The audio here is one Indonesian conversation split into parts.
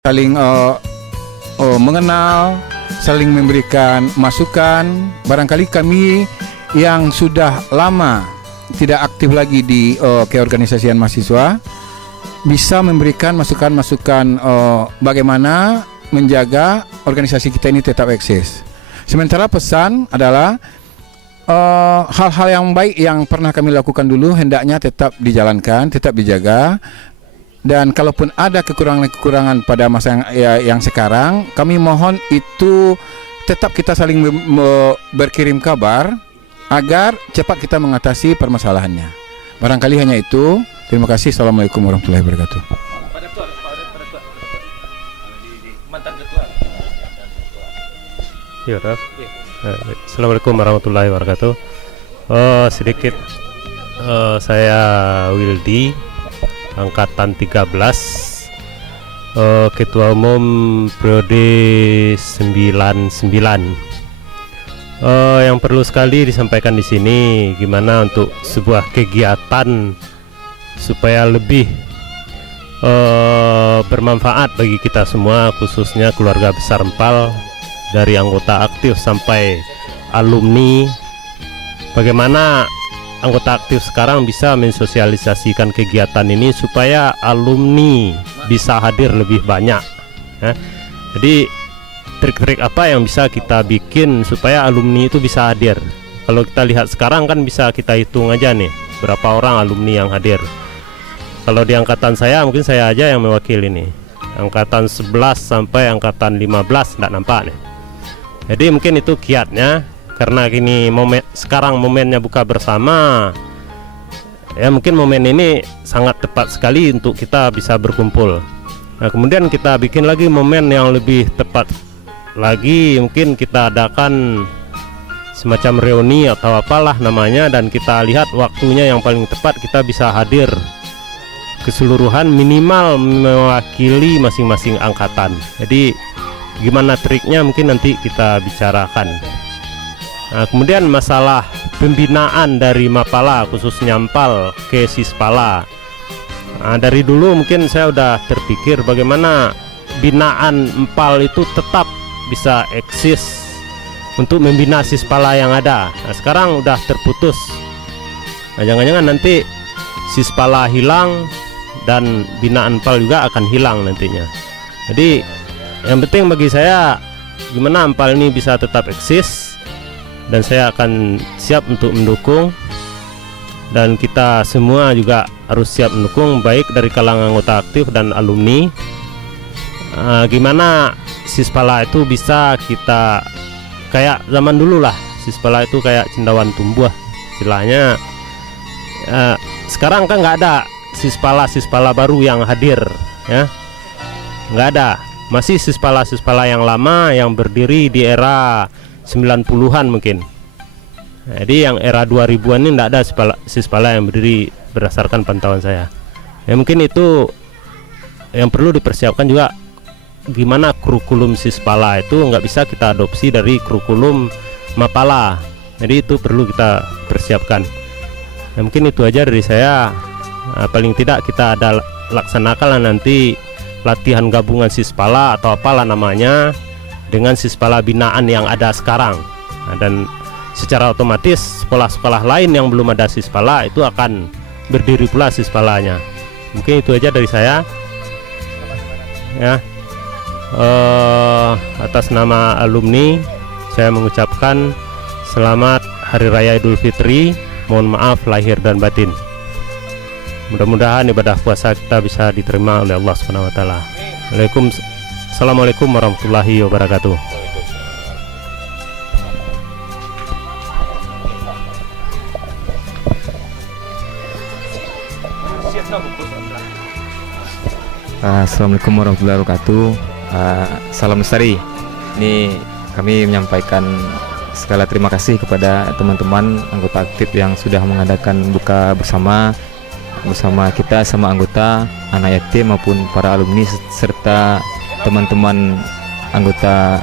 saling mengenal, saling memberikan masukan. Barangkali kami yang sudah lama tidak aktif lagi di keorganisasian mahasiswa bisa memberikan masukan-masukan bagaimana menjaga organisasi kita ini tetap eksis. Sementara pesan adalah hal-hal yang baik yang pernah kami lakukan dulu hendaknya tetap dijalankan, tetap dijaga. Dan kalaupun ada kekurangan-kekurangan pada masa yang sekarang, kami mohon itu tetap kita saling berkirim kabar agar cepat kita mengatasi permasalahannya. Barangkali hanya itu. Terima kasih. Assalamualaikum warahmatullahi wabarakatuh. Ya, Assalamualaikum warahmatullahi wabarakatuh. Sedikit saya Wildi, angkatan 13, ketua umum periode 99. Yang perlu sekali disampaikan di sini gimana untuk sebuah kegiatan supaya lebih bermanfaat bagi kita semua, khususnya keluarga besar Empal, dari anggota aktif sampai alumni. Bagaimana anggota aktif sekarang bisa mensosialisasikan kegiatan ini supaya alumni bisa hadir lebih banyak ya. Jadi trik-trik apa yang bisa kita bikin supaya alumni itu bisa hadir? Kalau kita lihat sekarang kan bisa kita hitung aja nih berapa orang alumni yang hadir. Kalau di angkatan saya mungkin saya aja yang mewakili nih, angkatan 11 sampai angkatan 15 enggak nampak nih. Jadi mungkin itu kiatnya, karena gini sekarang momennya buka bersama ya, mungkin momen ini sangat tepat sekali untuk kita bisa berkumpul. Nah, kemudian kita bikin lagi momen yang lebih tepat lagi, mungkin kita adakan semacam reuni atau apalah namanya, dan kita lihat waktunya yang paling tepat kita bisa hadir keseluruhan, minimal mewakili masing-masing angkatan. Jadi gimana triknya mungkin nanti kita bicarakan. Nah, kemudian masalah pembinaan dari Mapala khususnya Empal ke Sispala. Nah, dari dulu mungkin saya udah terpikir bagaimana binaan Empal itu tetap bisa eksis untuk membina Sispala yang ada. Nah, sekarang udah terputus. Nah, jangan-jangan nanti Sispala hilang dan binaan Empal juga akan hilang nantinya. Jadi yang penting bagi saya gimana Empal ini bisa tetap eksis, dan saya akan siap untuk mendukung, dan kita semua juga harus siap mendukung baik dari kalangan anggota aktif dan alumni. Gimana Sispala itu bisa kita kayak zaman dulu lah, Sispala itu kayak cendawan tumbuh istilahnya. Sekarang kan nggak ada Sispala baru yang hadir ya, nggak ada. Masih Sispala yang lama yang berdiri di era 90-an mungkin. Jadi yang era 2000-an ini tidak ada Sispala yang berdiri berdasarkan pantauan saya. Ya mungkin itu yang perlu dipersiapkan juga, gimana kurikulum Sispala itu nggak bisa kita adopsi dari kurikulum Mapala. Jadi itu perlu kita persiapkan. Ya, mungkin itu aja dari saya. Paling tidak kita ada laksanakan nanti latihan gabungan Sispala atau apalah namanya dengan Sispala binaan yang ada sekarang. Nah, dan secara otomatis sekolah-sekolah lain yang belum ada Sispala itu akan berdiri pula Sispalanya. Mungkin itu aja dari saya ya. Atas nama alumni saya mengucapkan selamat Hari Raya Idul Fitri, mohon maaf lahir dan batin. Mudah-mudahan ibadah puasa kita bisa diterima oleh Allah Subhanahu wa taala. Assalamualaikum warahmatullahi wabarakatuh. Assalamualaikum warahmatullahi wabarakatuh. Salam lestari. Ini kami menyampaikan segala terima kasih kepada teman-teman anggota aktif yang sudah mengadakan buka bersama kita, sama anggota, anak yatim maupun para alumni serta teman-teman anggota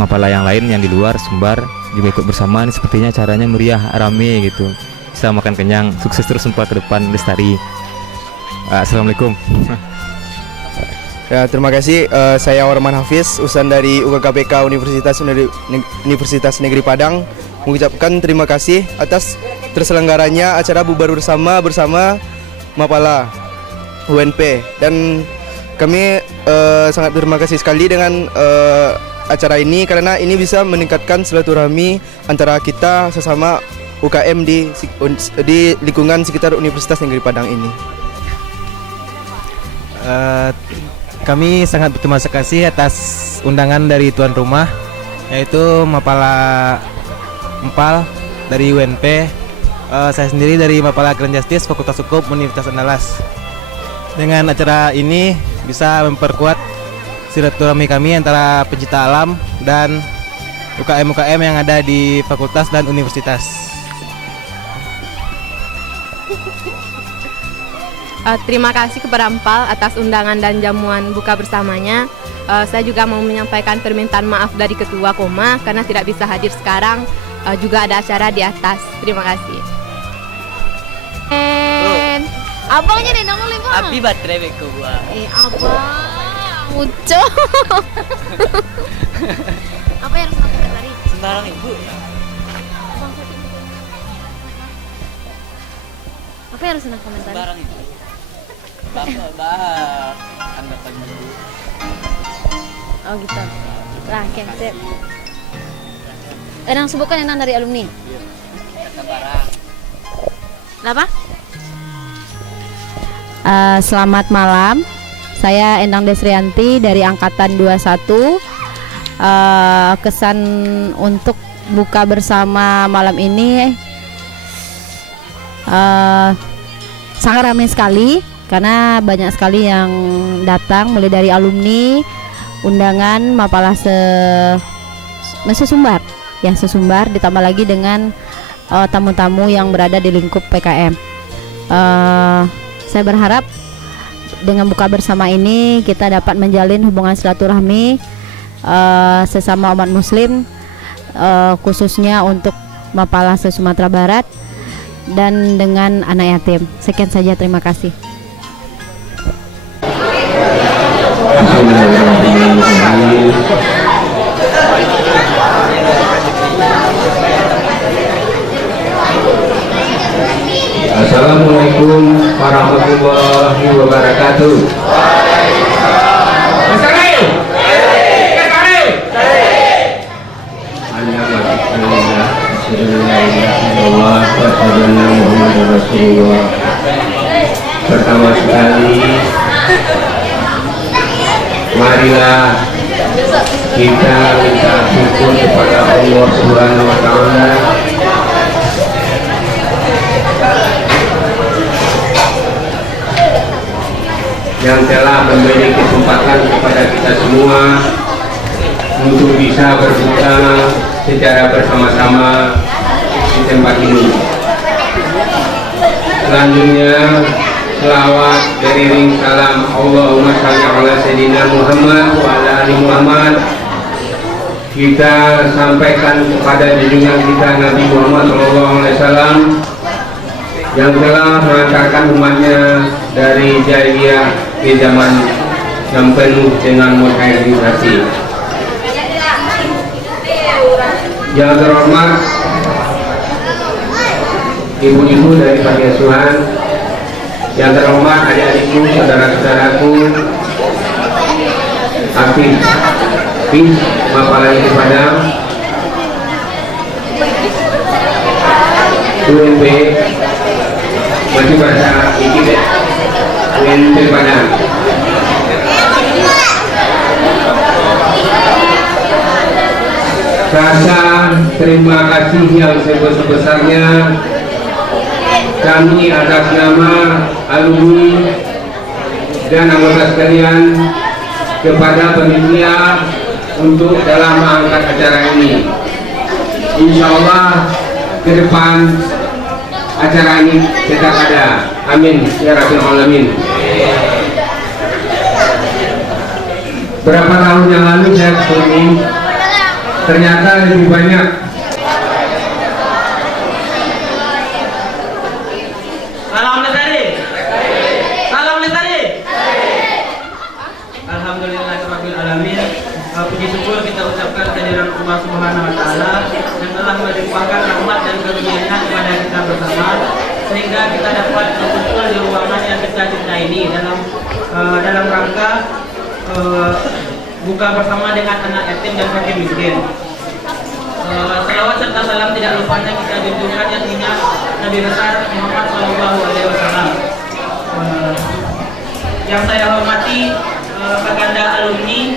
Mapala yang lain yang di luar Sumbar juga ikut bersama. Ini sepertinya caranya meriah, rame gitu, bisa makan kenyang. Sukses terus Empal ke depan, lestari. Assalamualaikum. Ya, terima kasih. Saya Warman Hafiz, utusan dari UKKPK Universitas Negeri Padang, mengucapkan terima kasih atas terselenggaranya acara bubar bersama Mapala UNP, dan kami sangat terima kasih sekali dengan acara ini karena ini bisa meningkatkan silaturahmi antara kita sesama UKM di lingkungan sekitar Universitas Negeri Padang ini. Kami sangat berterima kasih atas undangan dari tuan rumah, yaitu Mapala Empal dari UNP. Saya sendiri dari Mapala Grand Justice Fakultas Hukum Universitas Andalas. Dengan acara ini bisa memperkuat silaturahmi kami antara pecinta alam dan UKM-UKM yang ada di fakultas dan universitas. Terima kasih kepada Empal atas undangan dan jamuan buka bersamanya. Saya juga mau menyampaikan permintaan maaf dari Ketua Koma karena tidak bisa hadir sekarang. Juga ada acara di atas. Terima kasih. Abangnya nih nongol nih bang. Abi baterai beko gua. Abang, uco. Apa yang harus aku komentari? Sembarang ibu. Apa yang harus aku komentari? Sembarang ibu. Bapak bahas anggapan ibu. Oh gitu. Lah, oke, sip. Enang sebutkan enang dari alumni. Kata barang. Apa? Selamat malam. Saya Endang Desrianti dari angkatan 21. Kesan untuk buka bersama malam ini sangat ramai sekali karena banyak sekali yang datang, mulai dari alumni, undangan, Mapala sesumbar, ya sesumbar, ditambah lagi dengan tamu-tamu yang berada di lingkup PKM. Saya berharap dengan buka bersama ini kita dapat menjalin hubungan silaturahmi sesama umat muslim, khususnya untuk Mapala se-Sumatera Barat dan dengan anak yatim. Sekian saja, terima kasih. Assalamualaikum warahmatullahi wabarakatuh. Pertama sekali, marilah kita minta syukur kepada Allah Subhanahu wa Ta'ala yang telah memberi kesempatan kepada kita semua untuk bisa berbuka secara bersama-sama di tempat ini. Selanjutnya, selawat beriring salam Allahumma shalli ala sayyidina Muhammad wa ala ali Muhammad kita sampaikan kepada junjungan kita Nabi Muhammad SAW yang telah mengantarkan umatnya dari jahiliyah ke zaman yang penuh dengan modernisasi. Yang terhormat ibu-ibu dari panti asuhan, yang terhormat adik-adikku, saudara-saudaraku, aktif Mapala Negeri Padang, UNP, masih bahasa IKID, UNP Padang. Rasa terima kasih yang sebesar-besarnya kami atas nama alumni dan anggota sekalian kepada panitia untuk dalam mengangkat acara ini. Insya Allah ke depan acara ini tetap ada. Amin ya Rabbil Alamin. Berapa tahun yang lalu saya kesini, ternyata lebih banyak alamin. Puji syukur kita ucapkan kehadiran Allah Subhanahu wa taala yang telah melimpahkan rahmat dan karunia-Nya kepada kita bersama sehingga kita dapat berkumpul di ruangan yang kita cintai ini dalam rangka buka bersama dengan anak yatim dan fakir miskin. Salawat serta salam tidak lupanya kita junjungkan yang ingat Nabi besar Muhammad SAW. Yang saya hormati Kakanda alumni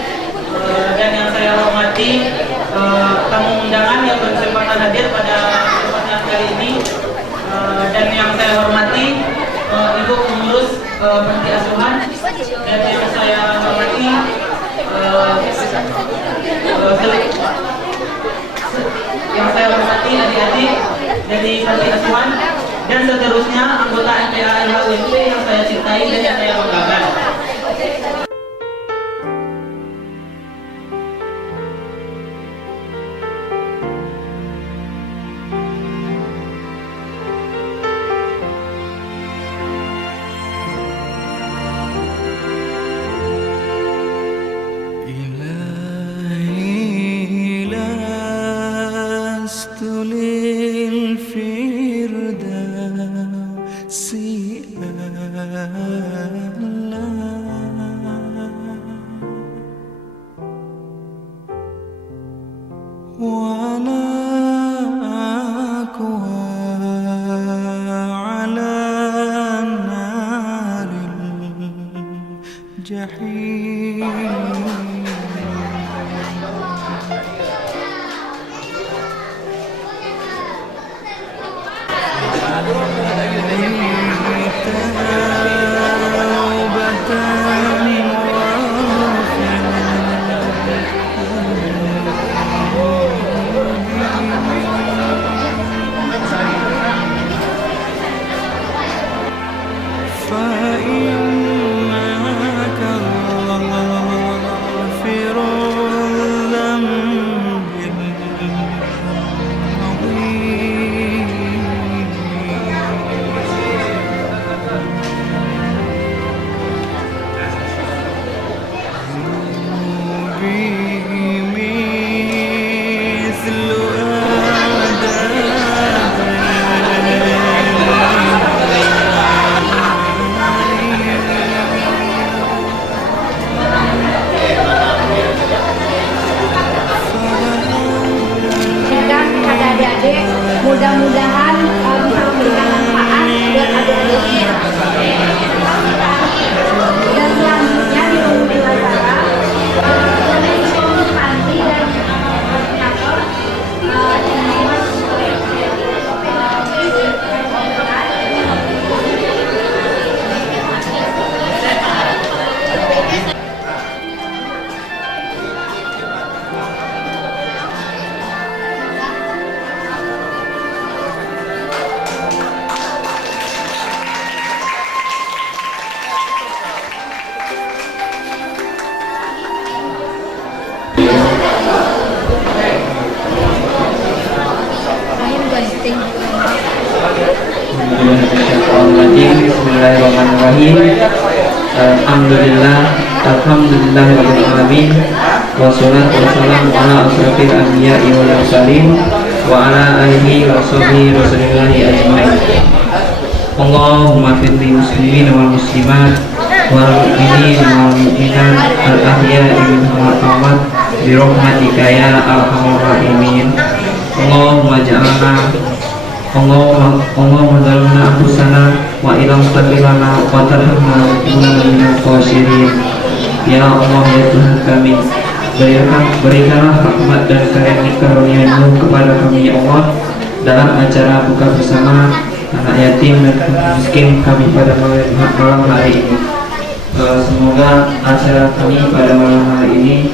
dan yang saya hormati tamu undangan yang berkesempatan hadir pada kesempatan kali ini, dan yang saya hormati Ibu pengurus panti asuhan, dan yang saya hormati adik-adik dari panti asuhan, dan seterusnya anggota MPA LHUNP yang saya cintai dan yang saya banggakan. Mudah-mudahan bisa memberikan manfaat buat adik-adik. Dan selanjutnya di ujung acara pengurus panti dan koordinator Bismillahirrahmanirrahim. Alhamdulillahirrahmanirrahim. Wassalatu wassalamu ala asrofil anbiya'i wal mursalin wa ala alihi wa sahbihi rasulillahi ajma'in. Allahumma firli muslimin wal muslimat wal mu'minin wal mu'minat al ahya'i minhum wal amwat bi rahmatika ya arhamar rahimin. Allahumma ja'alna Allahumma dalamna anfusana wa ilam tabilana wa tarhamna kunna minal khasirin. Ya Allah, ya Tuhan kami, berikanlah rahmat dan karunia-Mu kepada kami ya Allah dalam acara buka bersama anak yatim dan miskin kami pada malam hari ini. Semoga acara kami pada malam hari ini